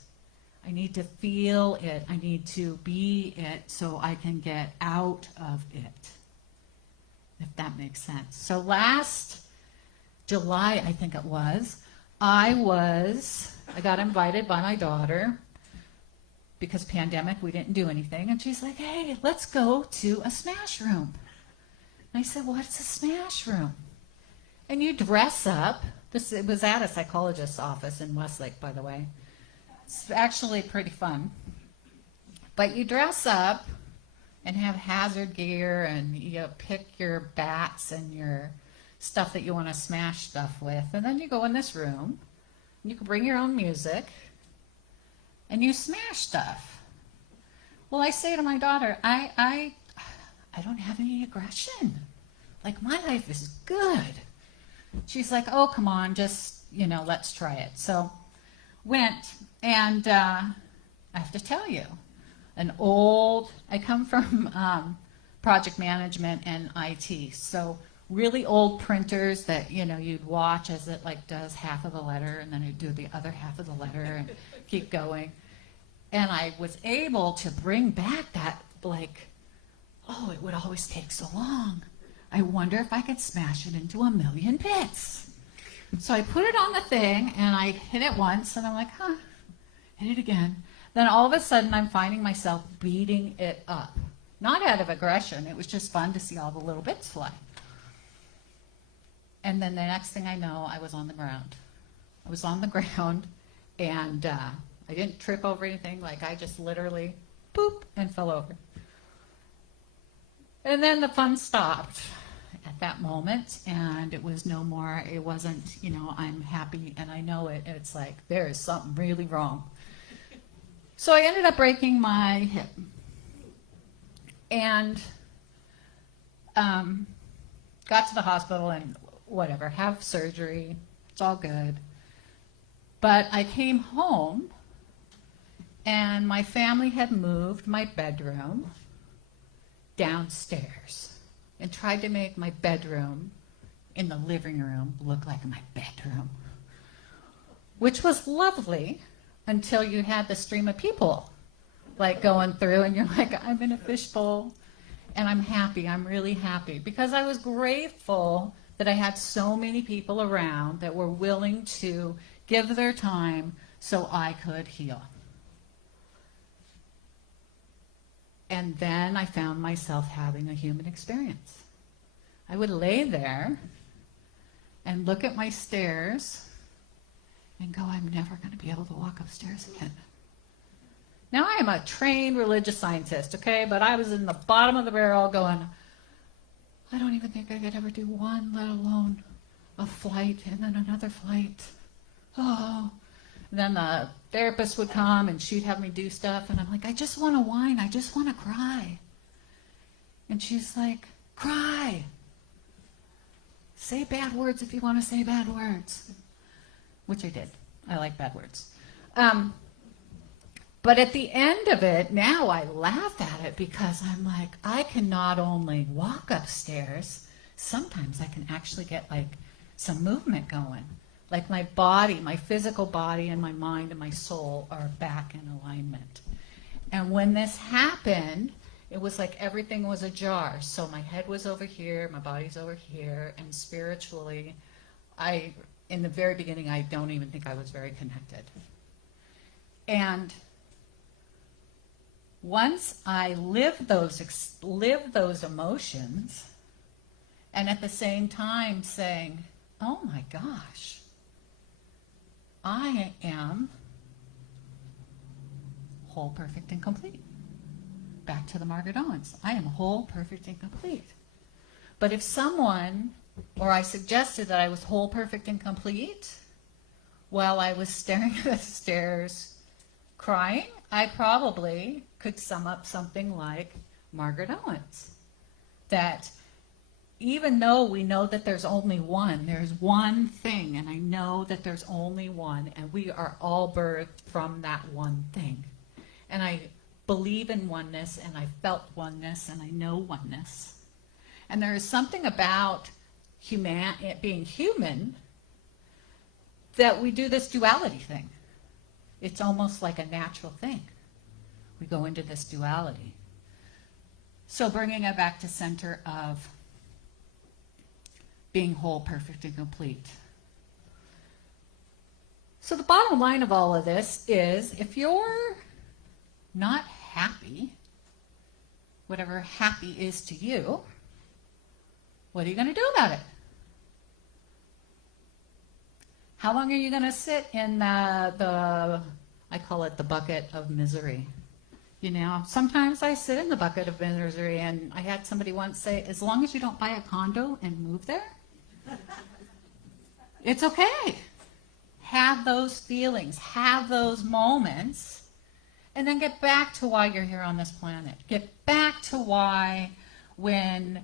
I need to feel it. I need to be it so I can get out of it, if that makes sense. So last July, I think it was, I got invited by my daughter, because pandemic, we didn't do anything, and she's like, hey, let's go to a smash room. And I said, what's a smash room? And you dress up. It was at a psychologist's office in Westlake, by the way. It's actually pretty fun. But you dress up and have hazard gear, and you pick your bats and your stuff that you want to smash stuff with. And then you go in this room, and you can bring your own music, and you smash stuff. Well, I say to my daughter, I don't have any aggression. Like, my life is good. She's like, oh, come on, just, let's try it. So went, and I have to tell you, I come from project management and IT, so really old printers that, you'd watch as it does half of the letter, and then it'd do the other half of the letter and keep going. And I was able to bring back that, oh, it would always take so long. I wonder if I could smash it into 1,000,000 bits. So I put it on the thing, and I hit it once, and I'm like, hit it again. Then all of a sudden, I'm finding myself beating it up. Not out of aggression. It was just fun to see all the little bits fly. And then the next thing I know, I was on the ground. I was on the ground, and I didn't trip over anything. I just literally, boop, and fell over. And then the fun stopped at that moment, and it was no more. It wasn't, I'm happy and I know it. It's like, there is something really wrong. So I ended up breaking my hip. And got to the hospital and whatever, have surgery. It's all good. But I came home, and my family had moved my bedroom downstairs and tried to make my bedroom in the living room look like my bedroom, which was lovely until you had the stream of people going through, and you're like, I'm in a fishbowl, and I'm happy. I'm really happy because I was grateful that I had so many people around that were willing to give their time so I could heal. And then I found myself having a human experience. I would lay there and look at my stairs and go, I'm never going to be able to walk upstairs again. Now, I am a trained religious scientist, okay? But I was in the bottom of the barrel going, I don't even think I could ever do one, let alone a flight and then another flight. Oh. And then the therapist would come, and she'd have me do stuff, and I'm like, I just want to whine. I just want to cry. And she's like, cry. Say bad words if you want to say bad words. Which I did. I like bad words. But at the end of it, now I laugh at it because I'm like, I can not only walk upstairs, sometimes I can actually get some movement going. My body, my physical body and my mind and my soul are back in alignment. And when this happened, it was like everything was ajar. So my head was over here, my body's over here, and spiritually, in the very beginning, I don't even think I was very connected. And once I lived those emotions, and at the same time saying, oh my gosh, I am whole, perfect, and complete. Back to the Margaret Owens. I am whole, perfect, and complete. But if someone, or I suggested that I was whole, perfect, and complete while I was staring at the stairs crying, I probably could sum up something like Margaret Owens. That even though we know that there's only one, there's one thing, and I know that there's only one, and we are all birthed from that one thing. And I believe in oneness, and I felt oneness, and I know oneness. And there is something about being human that we do this duality thing. It's almost like a natural thing. We go into this duality. So bringing it back to center of being whole, perfect, and complete. So the bottom line of all of this is, if you're not happy, whatever happy is to you, what are you going to do about it? How long are you going to sit in the I call it the bucket of misery? You know, sometimes I sit in the bucket of misery, and I had somebody once say, as long as you don't buy a condo and move there, it's okay. Have those feelings, have those moments, and then get back to why you're here on this planet. Get back to why, when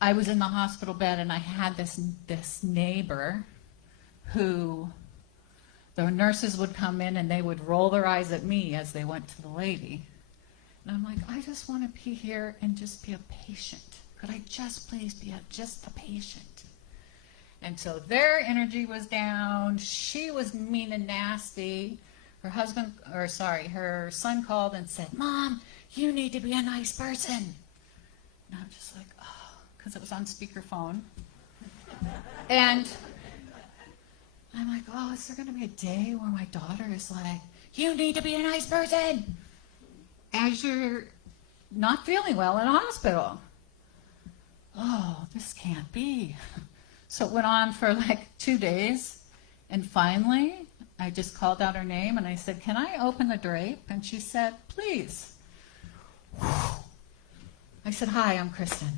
I was in the hospital bed and I had this neighbor who the nurses would come in and they would roll their eyes at me as they went to the lady. And I'm like, I just want to be here and just be a patient. Could I just please be just a patient? And so their energy was down. She was mean and nasty. Her son called and said, Mom, you need to be a nice person. And I'm just like, oh, because it was on speakerphone. And I'm like, oh, is there going to be a day where my daughter is like, you need to be a nice person as you're not feeling well in a hospital? Oh, this can't be. So it went on for like 2 days, and finally I just called out her name and I said, can I open the drape? And she said, please. I said, hi, I'm Kristin.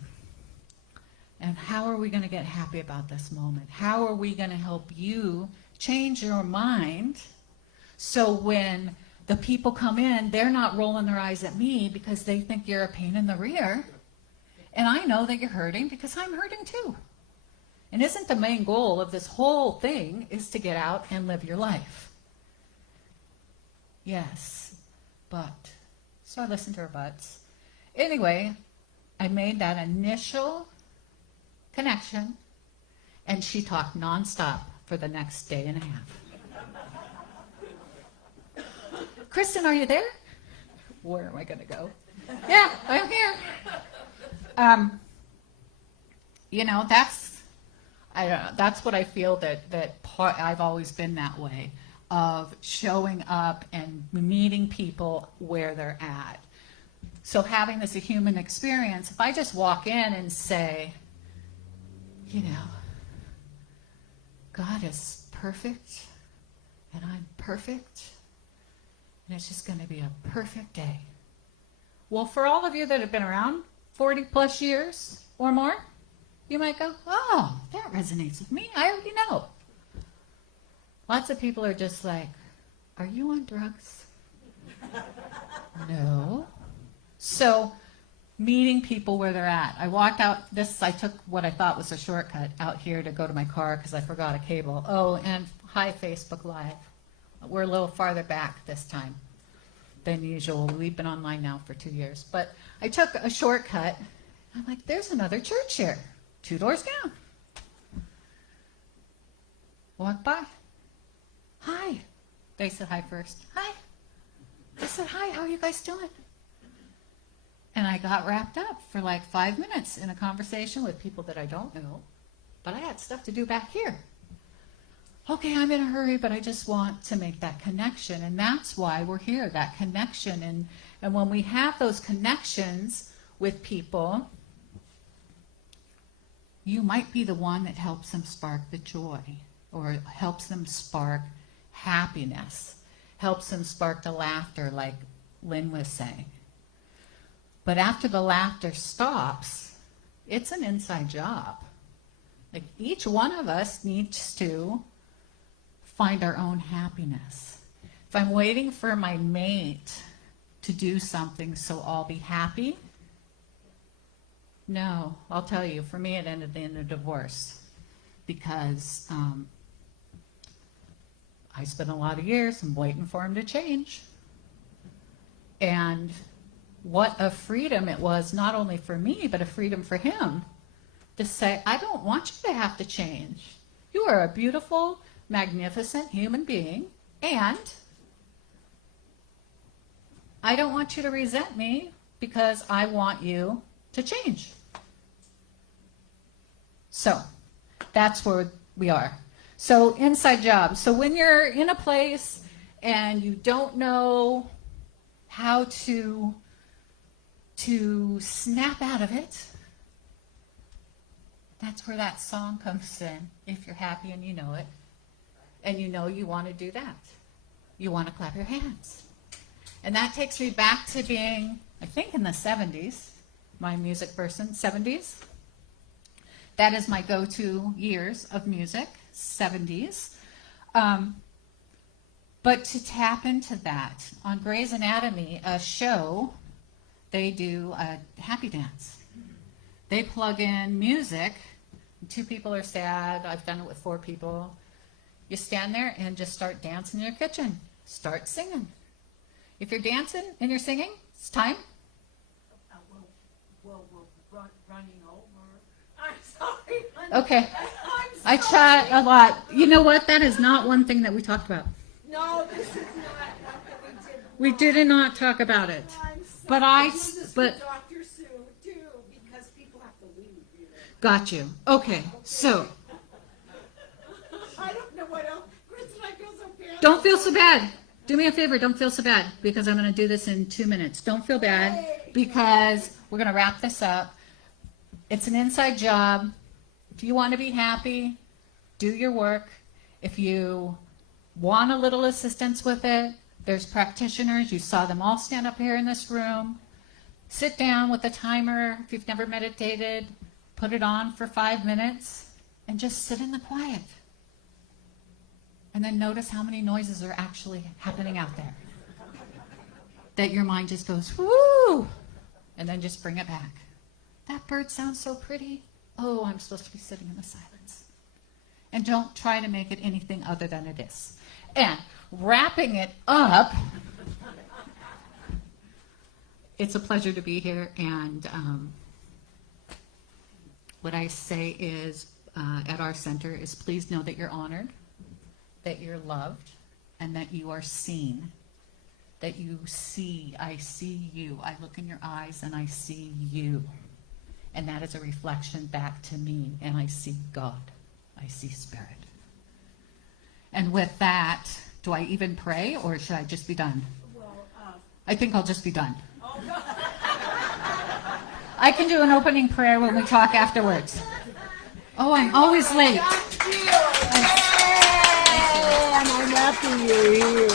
And how are we going to get happy about this moment? How are we going to help you change your mind so when the people come in, they're not rolling their eyes at me because they think you're a pain in the rear. And I know that you're hurting because I'm hurting too. And isn't the main goal of this whole thing is to get out and live your life? Yes, but. So I listened to her buts. Anyway, I made that initial connection, and she talked nonstop for the next day and a half. Kristin, are you there? Where am I going to go? Yeah, I'm here. You know, that's what I feel that I've always been that way, of showing up and meeting people where they're at. So having this a human experience, if I just walk in and say, you know, God is perfect and I'm perfect and it's just going to be a perfect day. Well, for all of you that have been around 40 plus years or more, you might go, oh, that resonates with me. I already know. Lots of people are just like, are you on drugs? No. So meeting people where they're at. I walked out I took what I thought was a shortcut out here to go to my car because I forgot a cable. Oh, and hi, Facebook Live. We're a little farther back this time than usual. We've been online now for 2 years. But I took a shortcut. I'm like, there's another church here. 2 doors down. Walk by. Hi. They said hi first. Hi. I said, hi, how are you guys doing? And I got wrapped up for like 5 minutes in a conversation with people that I don't know. But I had stuff to do back here. Okay, I'm in a hurry, but I just want to make that connection. And that's why we're here, that connection. And when we have those connections with people, you might be the one that helps them spark the joy, or helps them spark happiness, helps them spark the laughter, like Lynn was saying. But after the laughter stops, it's an inside job. Like each one of us needs to find our own happiness. If I'm waiting for my mate to do something so I'll be happy, no, I'll tell you, for me it ended in a divorce because I spent a lot of years waiting for him to change. And what a freedom it was, not only for me, but a freedom for him to say, I don't want you to have to change. You are a beautiful, magnificent human being, and I don't want you to resent me because I want you to change. So that's where we are. So inside job. So when you're in a place and you don't know how to snap out of it, that's where that song comes in. If you're happy and you know it, and you know you want to do that. You want to clap your hands. And that takes me back to being, I think, in the 70s, my music person, 70s. That is my go-to years of music, 70s. But to tap into that, on Grey's Anatomy, a show, they do a happy dance. They plug in music. 2 people are sad. I've done it with 4 people. You stand there and just start dancing in your kitchen. Start singing. If you're dancing and you're singing, it's time. We're running over. I'm sorry. Okay. I'm I chat a lot. You know what? That is not one thing that we talked about. No, this is not what We did not talk about it. I'm But but Dr. Sue, too, because people have to leave. got you. Okay. So I don't know what else. Kristen, I feel so bad. don't feel so bad. Do me a favor. Don't feel so bad because I'm going to do this in 2 minutes. Don't feel bad because we're going to wrap this up. It's an inside job. If you want to be happy, do your work. If you want a little assistance with it, there's practitioners. You saw them all stand up here in this room. Sit down with a timer. If you've never meditated, put it on for 5 minutes and just sit in the quiet. And then notice how many noises are actually happening out there. That your mind just goes, whoo, and then just bring it back. That bird sounds so pretty. Oh, I'm supposed to be sitting in the silence. And don't try to make it anything other than it is. And wrapping it up, it's a pleasure to be here. And what I say is, at our center is please know that you're honored, that you're loved, and that you are seen. That you see, I see you. I look in your eyes and I see you. And that is a reflection back to me. And I see God. I see Spirit. And with that, do I even pray or should I just be done? I think I'll just be done. I can do an opening prayer when we talk afterwards. Oh, I'm always late. And I'm happy you're here.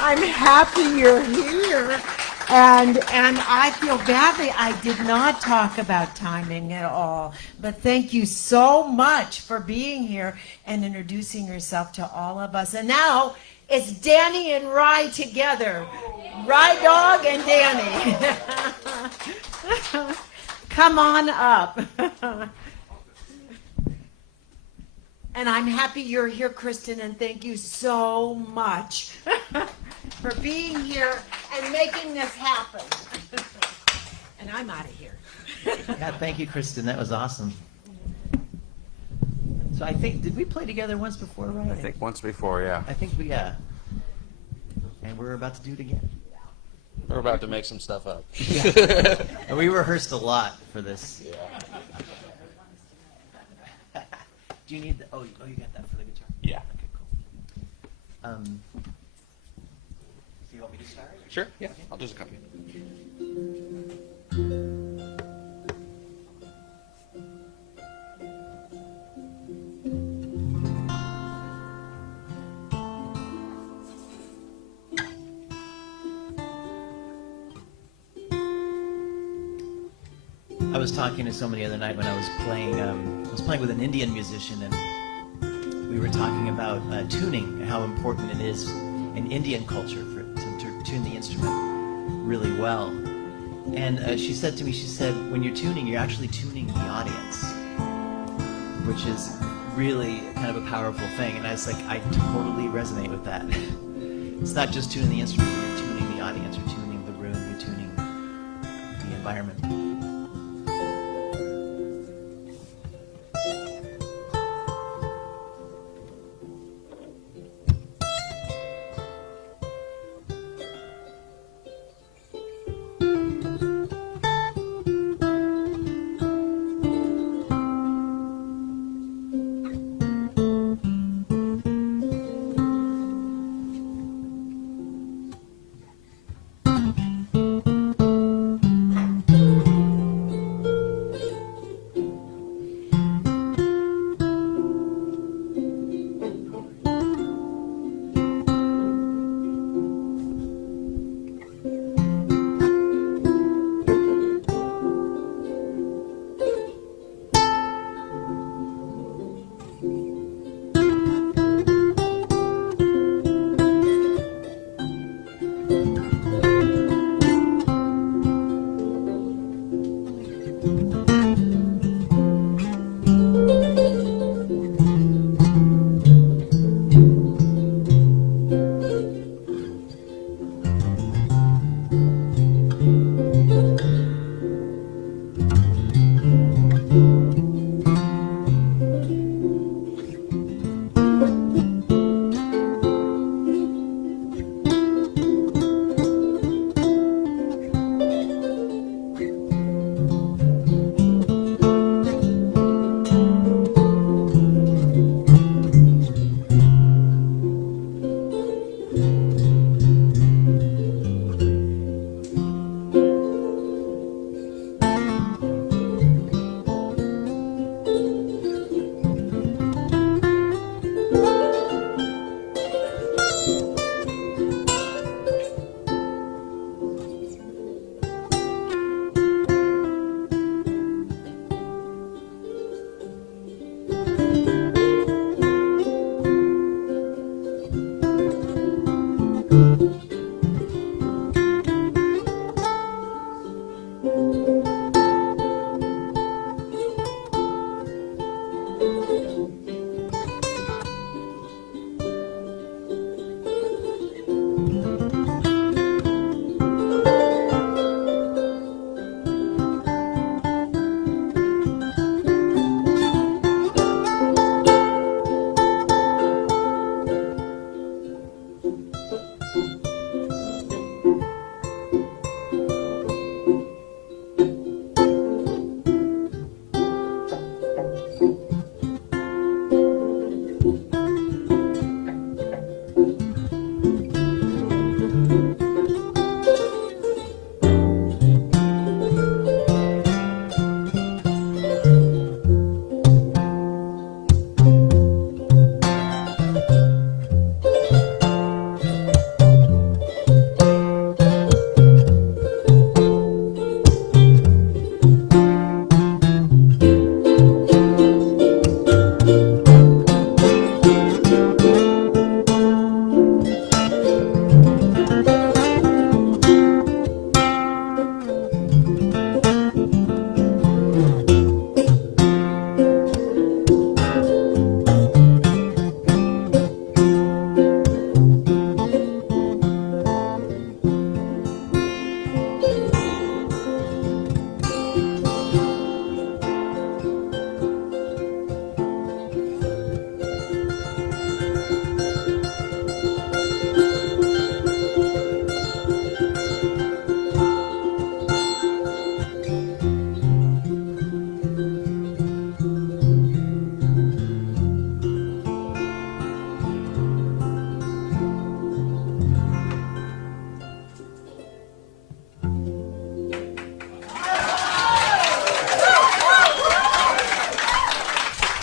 I'm happy you're here. And I feel badly I did not talk about timing at all. But thank you so much for being here and introducing yourself to all of us. And now it's Danny and Rye together. Rye Dog and Danny. Come on up. And I'm happy you're here, Kristin, and thank you so much for being here and making this happen. And I'm out of here. Yeah, thank you, Kristin. That was awesome. So I think, did we play together once before, right? I think once before, yeah. I think we, and we're about to do it again. We're about to make some stuff up. Yeah. And we rehearsed a lot for this. Yeah. Do you need the, oh, you got that for the guitar? Yeah. Okay, cool. Do you want me to start? Sure, yeah. I'll just accompany. I was talking to somebody the other night when I was playing with an Indian musician, and we were talking about tuning and how important it is in Indian culture to tune the instrument really well. And she said to me, she said, when you're tuning, you're actually tuning the audience, which is really kind of a powerful thing. And I was like, I totally resonate with that. It's not just tuning the instrument, you're tuning the audience, you're tuning the room, you're tuning the environment.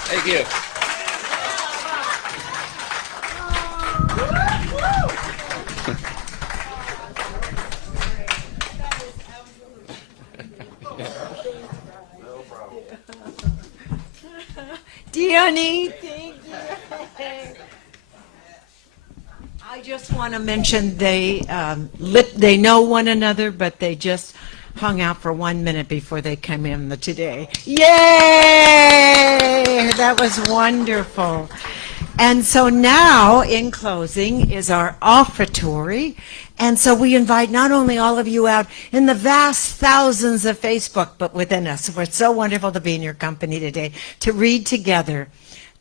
Thank you. Deannie, thank you. I just want to mention they know one another, but they just hung out for 1 minute before they came in today. Yay! That was wonderful. And so now, in closing, is our offertory. And so we invite not only all of you out in the vast thousands of Facebook, but within us. We're so wonderful to be in your company today to read together.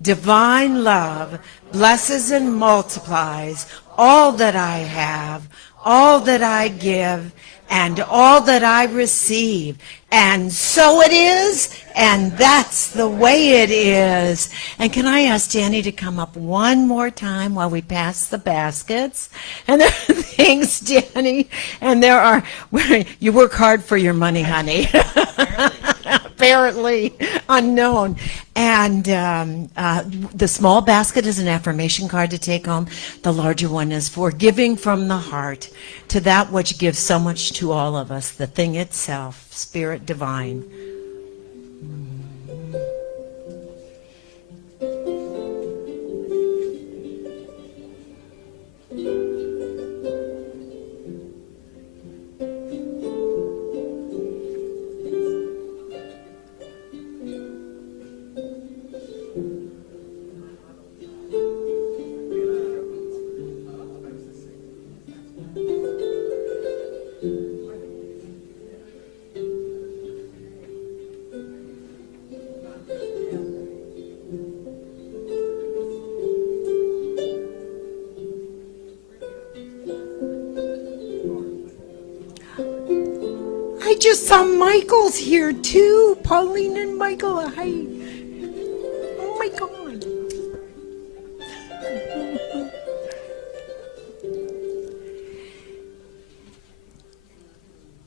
Divine love blesses and multiplies all that I have, all that I give, and all that I receive. And so it is, and that's the way it is. And can I ask Danny to come up one more time while we pass the baskets? And there are things, Danny, and there are, you work hard for your money, honey. Apparently unknown. And the small basket is an affirmation card to take home. The larger one is for giving from the heart to that which gives so much to all of us, the thing itself, Spirit Divine. I just saw Michael's here too. Pauline and Michael. Hi. Oh my God.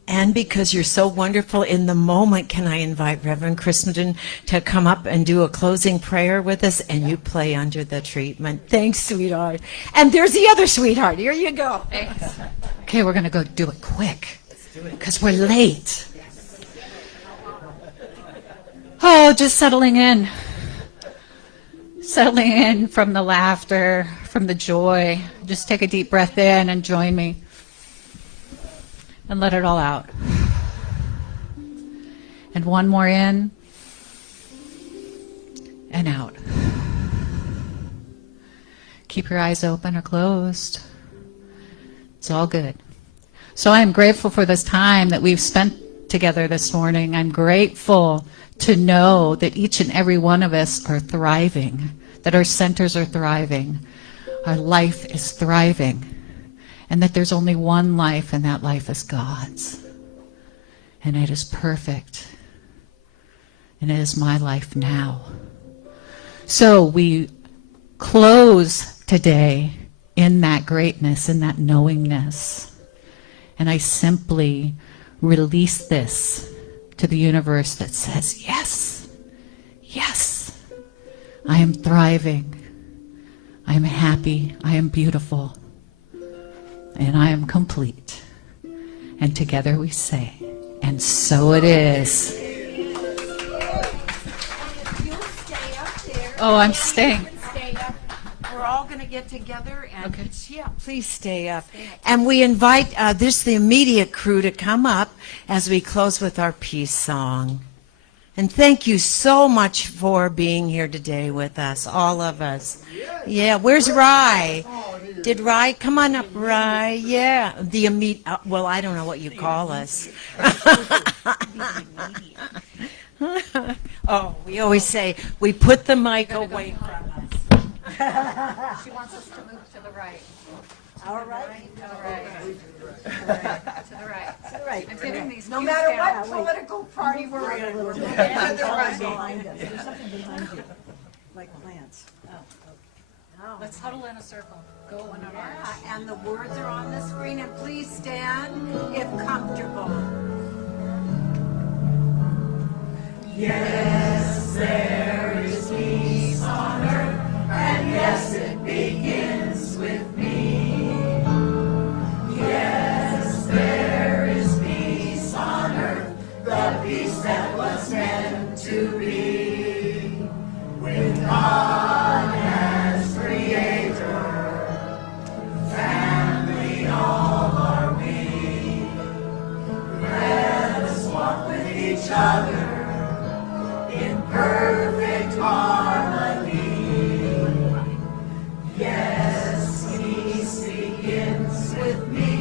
And because you're so wonderful in the moment, can I invite Reverend Kristin to come up and do a closing prayer with us, and you play under the treatment. Thanks, sweetheart. And there's the other sweetheart. Here you go. Thanks. Okay, we're going to go do it quick because we're late. Oh, just settling in. Settling in from the laughter, from from the joy. Just take a deep breath in and join me. And let it all out. And one more in and out. Keep your eyes open or closed. It's all good. So I am grateful for this time that we've spent together this morning. I'm grateful to know that each and every one of us are thriving, that our centers are thriving, our life is thriving, and that there's only one life, and that life is God's. And it is perfect. And it is my life now. So we close today in that greatness, in that knowingness. And I simply release this to the universe that says, yes, yes, I am thriving. I am happy. I am beautiful. And I am complete. And together we say, and so it is. Oh, I'm staying. We're all going to get together and yeah, please stay up. And we invite the immediate crew to come up as we close with our peace song. And thank you so much for being here today with us, all of us. Yeah, where's Rye? Did Rye come on up, Rye? Yeah, the immediate. Well, I don't know what you call us. Oh, we always say we put the mic away from us. She wants us to move to the right. All right. All right. To the right. All right. I'm getting these No cues matter down. what political party we're in. There's something behind us. There's something behind you, like plants. Let's huddle in a circle. Go on our march. And the words are on the screen, and please stand if comfortable. Yes, there is peace on earth, and yes, it begins with me. Yes, there is peace on earth, the peace that was meant to be. With God as creator, family all are we. Let us walk with each other in perfect harmony. Yes, peace begins with me.